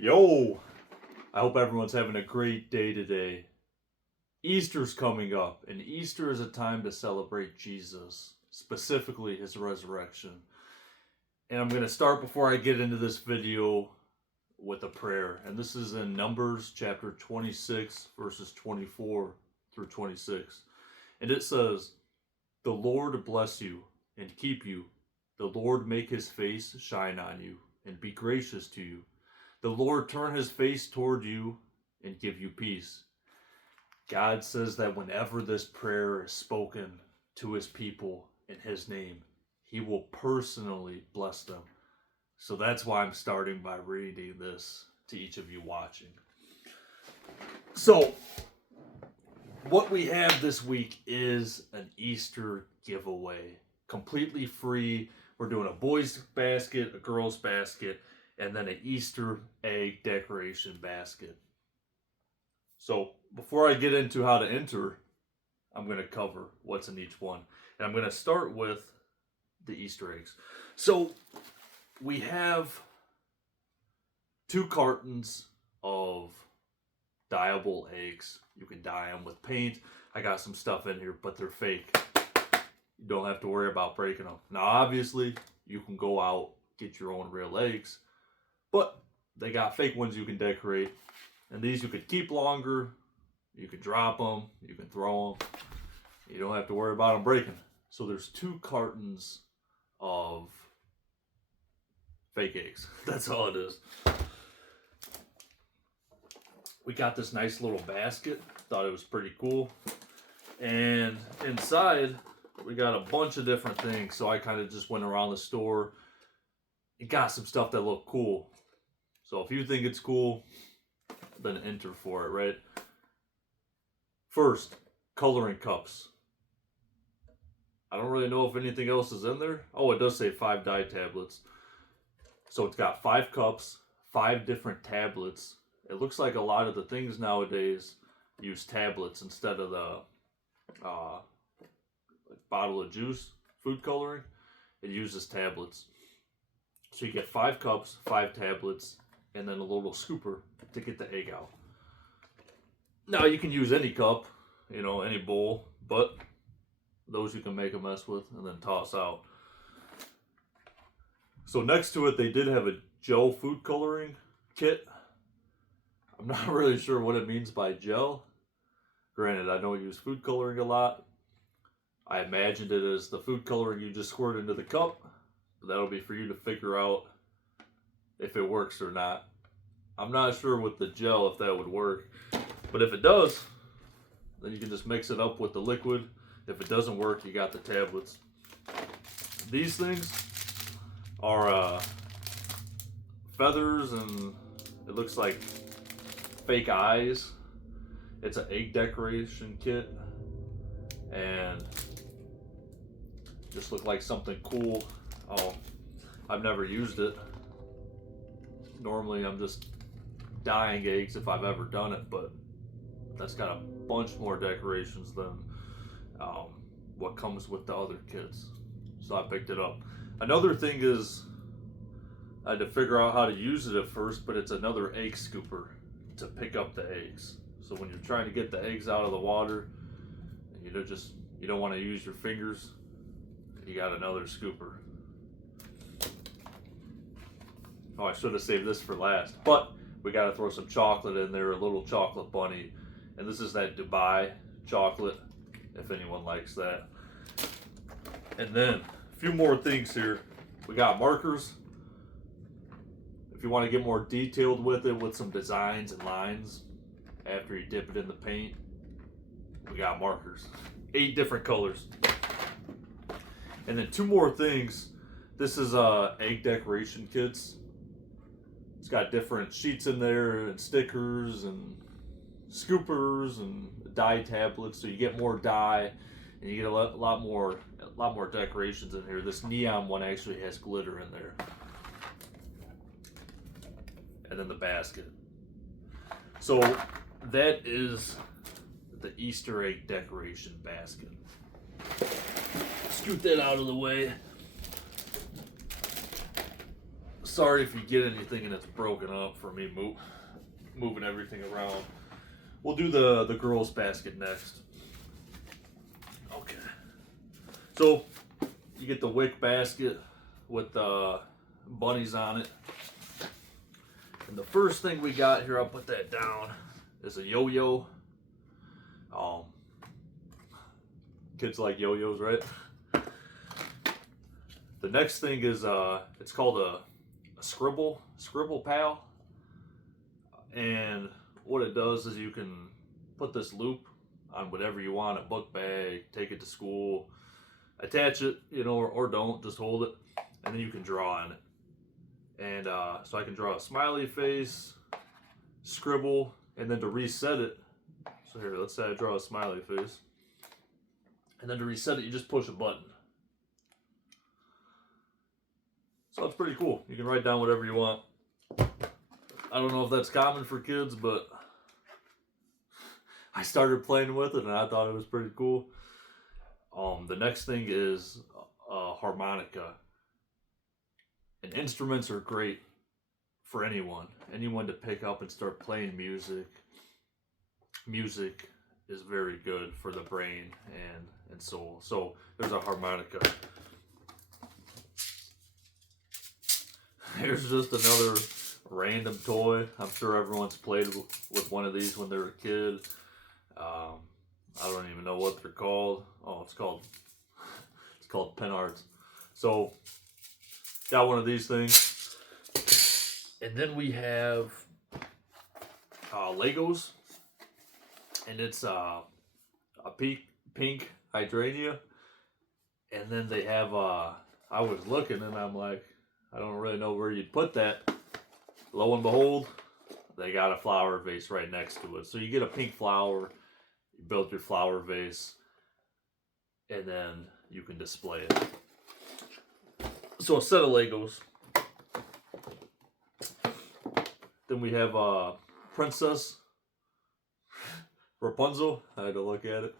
Yo, I hope everyone's having a great day today. Easter's coming up, and Easter is a time to celebrate Jesus, specifically his resurrection. And I'm going to start before I get into this video with a prayer. And this is in Numbers chapter 26, verses 24 through 26. And it says, "The Lord bless you and keep you. The Lord make his face shine on you and be gracious to you. The Lord turn his face toward you and give you peace." God says that whenever this prayer is spoken to his people in his name, he will personally bless them. So that's why I'm starting by reading this to each of you watching. So, what we have this week is an Easter giveaway. Completely free. We're doing a boys basket, a girls basket, and then an Easter egg decoration basket. So before I get into how to enter, I'm going to cover what's in each one. And I'm going to start with the Easter eggs. So we have 2 cartons of dyeable eggs. You can dye them with paint. I got some stuff in here, but they're fake. You don't have to worry about breaking them. Now obviously you can go out, get your own real eggs, but they got fake ones you can decorate. And these you could keep longer. You can drop them. You can throw them. You don't have to worry about them breaking. So there's 2 cartons of fake eggs. That's all it is. We got this nice little basket. Thought it was pretty cool. And inside, we got a bunch of different things. So I kind of just went around the store and got some stuff that looked cool. So if you think it's cool, then enter for it, right? First, coloring cups. I don't really know if anything else is in there. Oh, it does say 5 dye tablets. So it's got 5 cups, 5 different tablets. It looks like a lot of the things nowadays use tablets instead of the bottle of juice, food coloring. It uses tablets. So you get 5 cups, 5 tablets, and then a little scooper to get the egg out. Now you can use any cup, any bowl, but those you can make a mess with and then toss out. So next to it, they did have a gel food coloring kit. I'm not really sure what it means by gel. Granted, I don't use food coloring a lot. I imagined it as the food coloring you just squirt into the cup. But that'll be for you to figure out if it works or not. I'm not sure with the gel if that would work. But if it does, then you can just mix it up with the liquid. If it doesn't work, you got the tablets. These things are feathers, and it looks like fake eyes. It's an egg decoration kit, and just look like something cool. Oh, I've never used it. Normally I'm just dyeing eggs if I've ever done it, but that's got a bunch more decorations than what comes with the other kits. So I picked it up. Another thing is, I had to figure out how to use it at first, but it's another egg scooper to pick up the eggs. So when you're trying to get the eggs out of the water, and you don't want to use your fingers, you got another scooper. Oh, I should have saved this for last, but we got to throw some chocolate in there, a little chocolate bunny. And this is that Dubai chocolate, if anyone likes that. And then a few more things here. We got markers. If you want to get more detailed with it, with some designs and lines after you dip it in the paint, we got markers. 8 different colors. And then 2 more things. This is egg decoration kits. It's got different sheets in there and stickers and scoopers and dye tablets, so you get more dye and you get a lot more decorations in here. This neon one actually has glitter in there. And then the basket. So that is the Easter egg decoration basket. Scoot that out of the way. Sorry if you get anything and it's broken up for me moving everything around. We'll do the girls' basket next. Okay. So you get the wick basket with the bunnies on it. And the first thing we got here, I'll put that down, is a yo-yo. Kids like yo-yos, right? The next thing is it's called a Scribble Pal. And what it does is you can put this loop on whatever you want, a book bag, take it to school, attach it, or don't, just hold it, and then you can draw on it. And so I can draw a smiley face, scribble, and then to reset it, so here, let's say I draw a smiley face, and then to reset it, you just push a button. So it's pretty cool. You can write down whatever you want. I don't know if that's common for kids, but I started playing with it and I thought it was pretty cool. The next thing is a harmonica. And instruments are great for anyone to pick up and start playing music. Music is very good for the brain and soul. So there's a harmonica. Here's just another random toy. I'm sure everyone's played with one of these when they were a kid. I don't even know what they're called. Oh, it's called Pen Arts. So got one of these things. And then we have Legos. And it's a pink hydrangea. And then they have, I was looking and I'm like, I don't really know where you'd put that. Lo and behold, they got a flower vase right next to it. So you get a pink flower, you build your flower vase, and then you can display it. So a set of Legos. Then we have Princess Rapunzel. I had to look at it.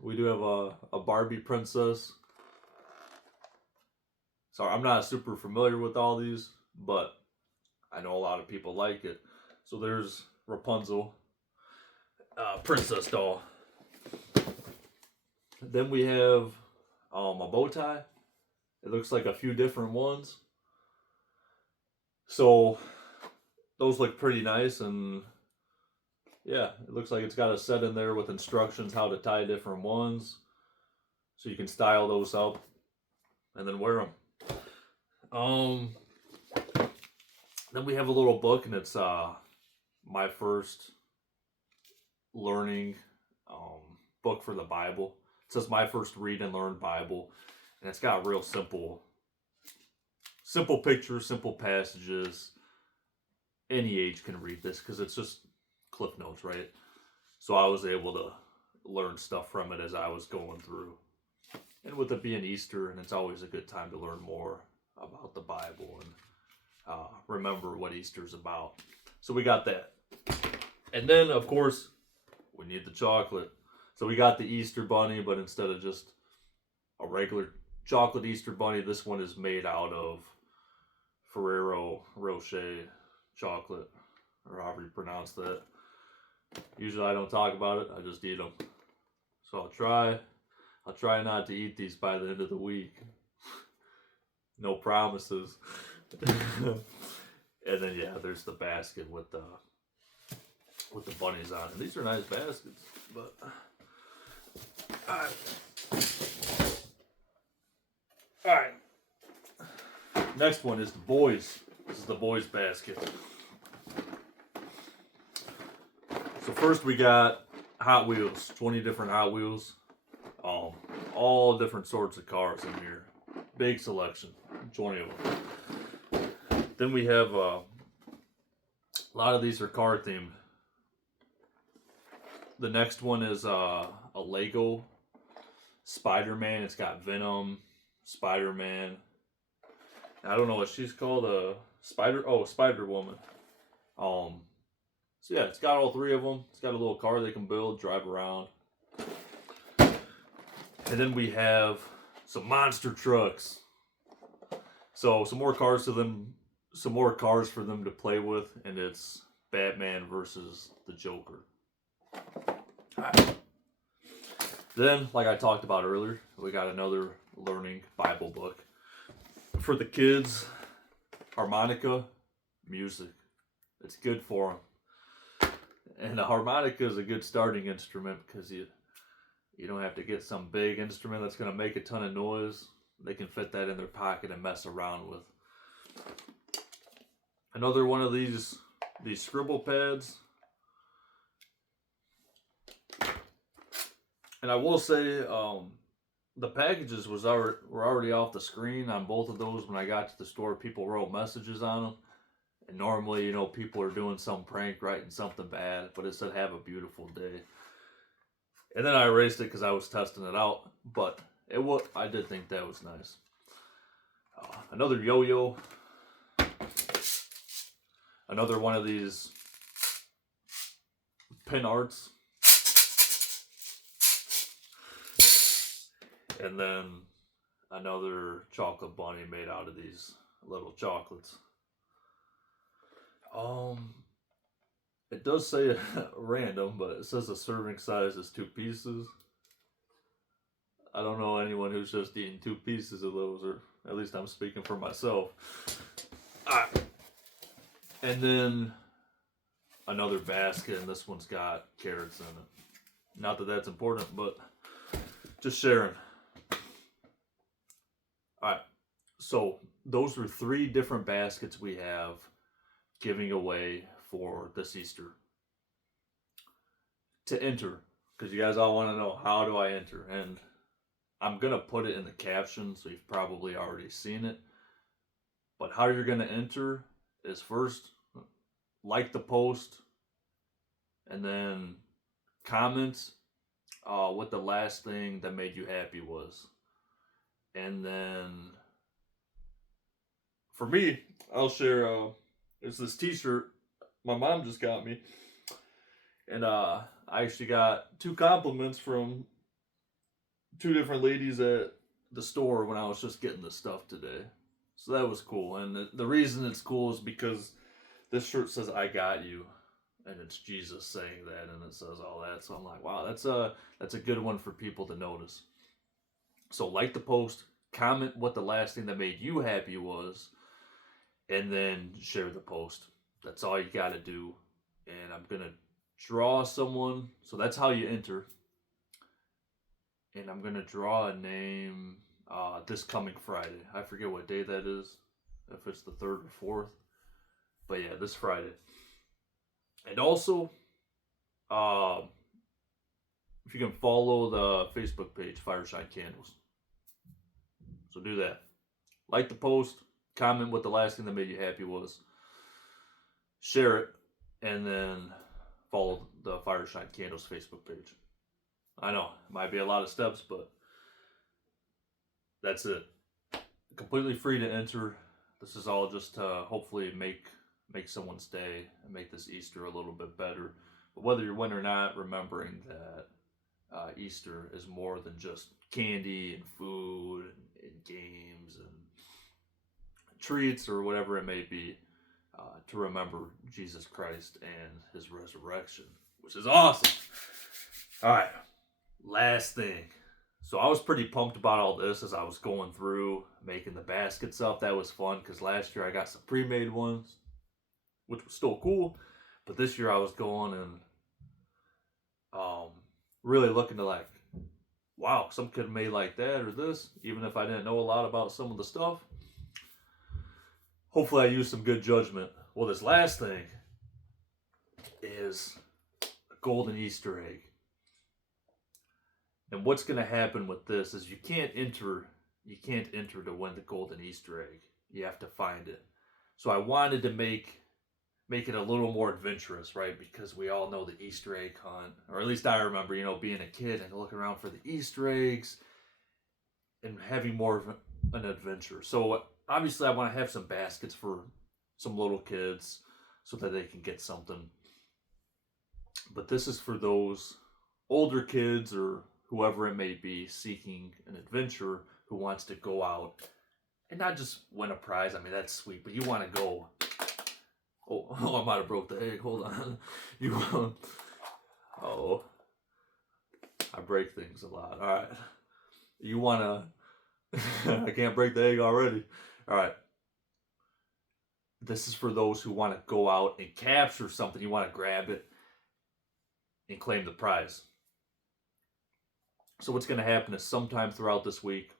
We do have a Barbie princess. Sorry, I'm not super familiar with all these, but I know a lot of people like it. So there's Rapunzel, princess doll. Then we have a bow tie. It looks like a few different ones. So those look pretty nice, and yeah, it looks like it's got a set in there with instructions how to tie different ones. So you can style those up and then wear them. Then we have a little book, and it's my first learning book for the Bible. It says My First Read and Learn Bible, and it's got real simple pictures, simple passages. Any age can read this because it's just Cliff Notes, right? So I was able to learn stuff from it as I was going through. And with it being Easter, and it's always a good time to learn more about the Bible and remember what Easter's about. So we got that. And then, of course, we need the chocolate. So we got the Easter bunny, but instead of just a regular chocolate Easter bunny, this one is made out of Ferrero Rocher chocolate, or however you pronounce that. Usually I don't talk about it, I just eat them. So I'll try not to eat these by the end of the week. No promises. And then yeah, there's the basket with the bunnies on it. These are nice baskets, but all right. Next one is the boys. This is the boys basket. So first we got Hot Wheels, 20 different Hot Wheels. All different sorts of cars in here. Big selection, 20 of them. Then we have a lot of these are car themed. The next one is a Lego Spider-Man. It's got Venom, Spider-Man. I don't know what she's called. Spider-Woman. So yeah, it's got all three of them. It's got a little car they can build, drive around. And then we have some monster trucks. So some more cars to them, some more cars for them to play with, and it's Batman versus the Joker. Then, like I talked about earlier, we got another learning Bible book for the kids. Harmonica, music. It's good for them. And the harmonica is a good starting instrument because you don't have to get some big instrument that's going to make a ton of noise. They can fit that in their pocket and mess around with. Another one of these scribble pads. And I will say, the packages were already off the screen on both of those. When I got to the store, people wrote messages on them. And normally, people are doing some prank, writing something bad, but it said "Have a beautiful day." And then I erased it because I was testing it out. But I did think that was nice. Another yo-yo. Another one of these pin arts. And then another chocolate bunny made out of these little chocolates. It does say random, but it says the serving size is 2 pieces. I don't know anyone who's just eating 2 pieces of those, or at least I'm speaking for myself. And then another basket, and this one's got carrots in it. Not that that's important, but just sharing. Alright, so those are 3 different baskets we have giving away for this Easter. To enter, because you guys all want to know, how do I enter? And I'm going to put it in the caption, so you've probably already seen it. But how you're going to enter is first, like the post, and then comment what the last thing that made you happy was. And then, for me, I'll share, it's this t-shirt my mom just got me. And I actually got 2 compliments from 2 different ladies at the store when I was just getting the stuff today. So that was cool. And the reason it's cool is because this shirt says "I got you," and it's Jesus saying that, and it says all that. So I'm like, wow, that's a good one for people to notice. So like the post, comment what the last thing that made you happy was, and then share the post. That's all you got to do. And I'm going to draw someone. So that's how you enter. And I'm going to draw a name this coming Friday. I forget what day that is, if it's the 3rd or 4th. But yeah, this Friday. And also, if you can follow the Facebook page, Fireshine Candles. So do that. Like the post, comment what the last thing that made you happy was, share it, and then follow the Fireshine Candles Facebook page. I know, it might be a lot of steps, but that's it. Completely free to enter. This is all just to hopefully make someone's day and make this Easter a little bit better. But whether you win or not, remembering that Easter is more than just candy and food and games and treats or whatever it may be, to remember Jesus Christ and his resurrection, which is awesome. All right, last thing. So I was pretty pumped about all this as I was going through making the baskets up. That was fun because last year I got some pre-made ones, which was still cool. But this year I was going and really looking to like, wow, some kid made like that or this, even if I didn't know a lot about some of the stuff. Hopefully I used some good judgment. Well, this last thing is a golden Easter egg. And what's going to happen with this is you can't enter to win the golden Easter egg. You have to find it. So I wanted to make it a little more adventurous, right? Because we all know the Easter egg hunt, or at least I remember, being a kid and looking around for the Easter eggs and having more of an adventure. So obviously I want to have some baskets for some little kids so that they can get something. But this is for those older kids or whoever it may be seeking an adventure who wants to go out and not just win a prize. I mean, that's sweet, but you want to go. Oh, I might have broke the egg. Hold on. You. Oh, I break things a lot. All right. You want to. I can't break the egg already. All right. This is for those who want to go out and capture something. You want to grab it and claim the prize. So what's going to happen is sometime throughout this week,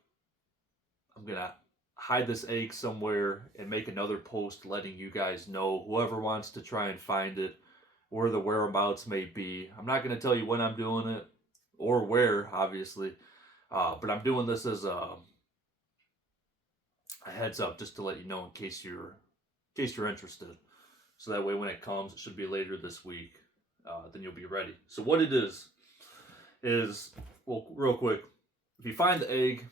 I'm going to hide this egg somewhere and make another post letting you guys know, whoever wants to try and find it, where the whereabouts may be. I'm not going to tell you when I'm doing it or where, obviously, but I'm doing this as a heads up just to let you know in case you're interested. So that way when it comes, it should be later this week, then you'll be ready. So what it is, well, real quick, if you find the egg,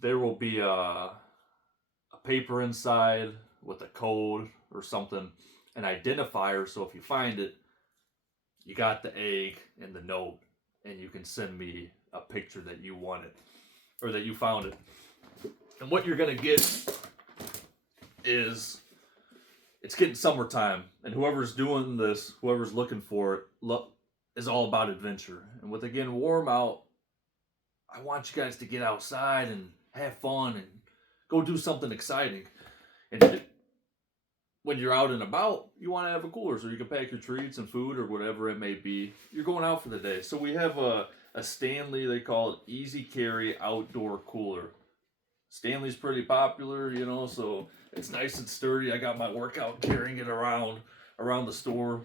there will be a paper inside with a code or something, an identifier. So if you find it, you got the egg and the note, and you can send me a picture that you want it or that you found it. And what you're gonna get is, it's getting summertime, and whoever's doing this, whoever's looking for it, is all about adventure. And with it getting warm out, I want you guys to get outside and have fun and go do something exciting. And when you're out and about, you want to have a cooler so you can pack your treats and food or whatever it may be. You're going out for the day. So we have a Stanley, they call it Easy Carry Outdoor Cooler. Stanley's pretty popular, so it's nice and sturdy. I got my workout carrying it around the store.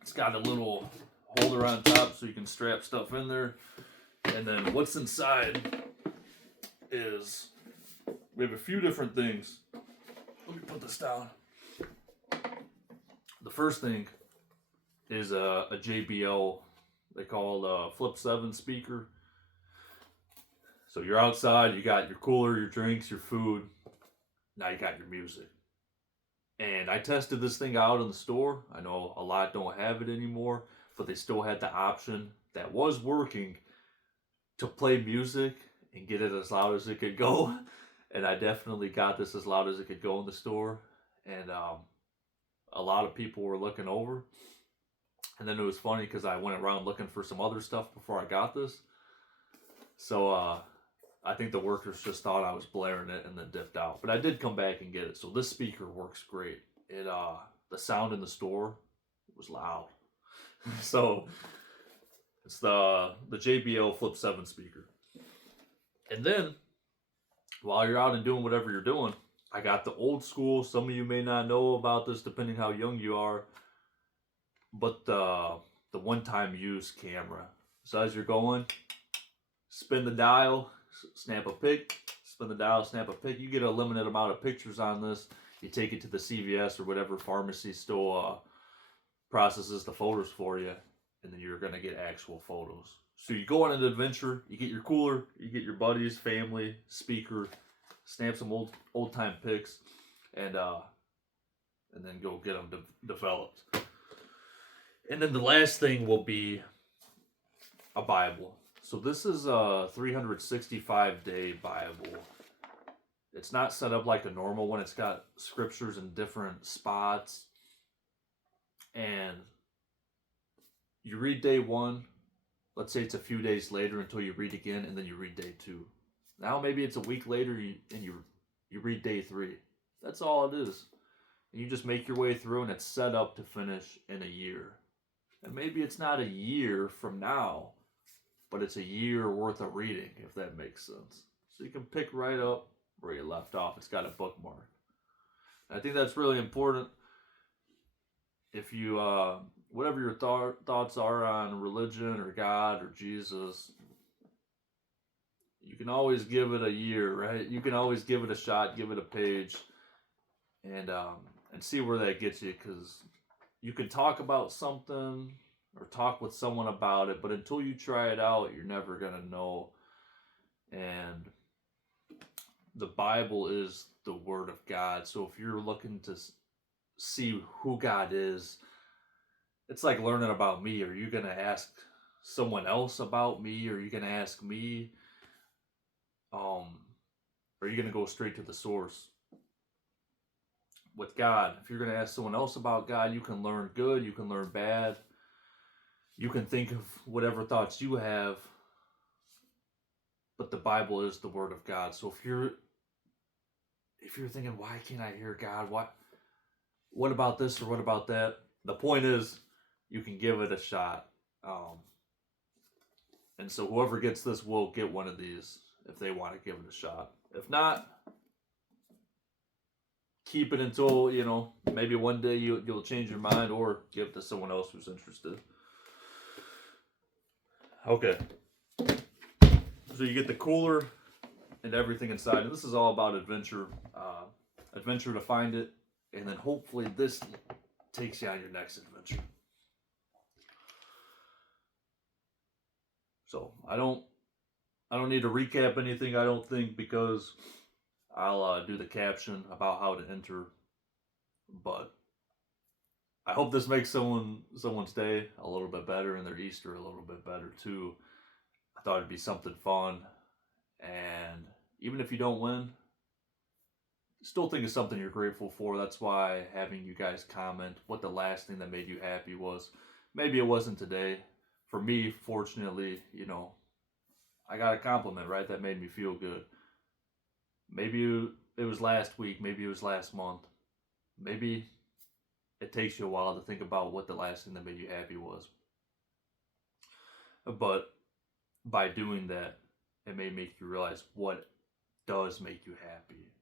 It's got a little holder on top so you can strap stuff in there. And then what's inside is, we have a few different things. Let me put this down. The first thing is a JBL, they call a Flip 7 speaker. So you're outside, you got your cooler, your drinks, your food. Now you got your music. And I tested this thing out in the store. I know a lot don't have it anymore, but they still had the option that was working to play music and get it as loud as it could go. And I definitely got this as loud as it could go in the store. And a lot of people were looking over. And then it was funny because I went around looking for some other stuff before I got this. So I think the workers just thought I was blaring it and then dipped out. But I did come back and get it. So this speaker works great. It the sound in the store was loud. So it's the JBL Flip 7 speaker. And then while you're out and doing whatever you're doing, I got the old school. Some of you may not know about this depending how young you are, but the one-time use camera. So as you're going, spin the dial, snap a pic, spin the dial, snap a pic. You get a limited amount of pictures on this. You take it to the CVS or whatever pharmacy still processes the photos for you, and then you're going to get actual photos. So you go on an adventure, you get your cooler, you get your buddies, family, speaker, snap some old time pics, and then go get them developed. And then the last thing will be a Bible. So this is a 365-day Bible. It's not set up like a normal one. It's got scriptures in different spots. And you read day 1. Let's say it's a few days later until you read again, and then you read day 2. Now maybe it's a week later and you read day 3. That's all it is. And you just make your way through, and it's set up to finish in a year. And maybe it's not a year from now, but it's a year worth of reading, if that makes sense. So you can pick right up where you left off. It's got a bookmark. And I think that's really important. If you, whatever your thoughts are on religion or God or Jesus, you can always give it a year, right? You can always give it a shot, give it a page, and see where that gets you. Because you can talk about something or talk with someone about it, but until you try it out, you're never gonna know. And the Bible is the Word of God. So if you're looking to see who God is, it's like learning about me. Are you gonna ask someone else about me? Or are you gonna ask me? Or are you going to go straight to the source? With God, if you're going to ask someone else about God, you can learn good, you can learn bad, you can think of whatever thoughts you have, but the Bible is the Word of God. So if you're thinking, why can't I hear God? What about this or what about that? The point is, you can give it a shot. And so whoever gets this will get one of these if they want to give it a shot. If not, keep it until, maybe one day you'll change your mind or give it to someone else who's interested. Okay. So you get the cooler and everything inside. And this is all about adventure. Adventure to find it. And then hopefully this takes you on your next adventure. So I don't need to recap anything, I don't think, because I'll do the caption about how to enter. But I hope this makes someone's day a little bit better and their Easter a little bit better too. I thought it'd be something fun, and even if you don't win, still think it's something you're grateful for. That's why having you guys comment what the last thing that made you happy was. Maybe it wasn't today. For me, fortunately, I got a compliment, right? That made me feel good. Maybe it was last week. Maybe it was last month. Maybe it takes you a while to think about what the last thing that made you happy was. But by doing that, it may make you realize what does make you happy,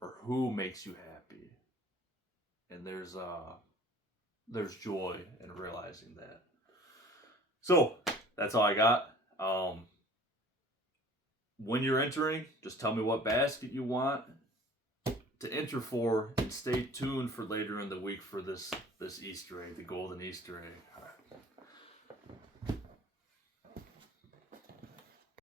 or who makes you happy. And there's joy in realizing that. So that's all I got. When you're entering, just tell me what basket you want to enter for, and stay tuned for later in the week for this Easter egg, the golden Easter egg.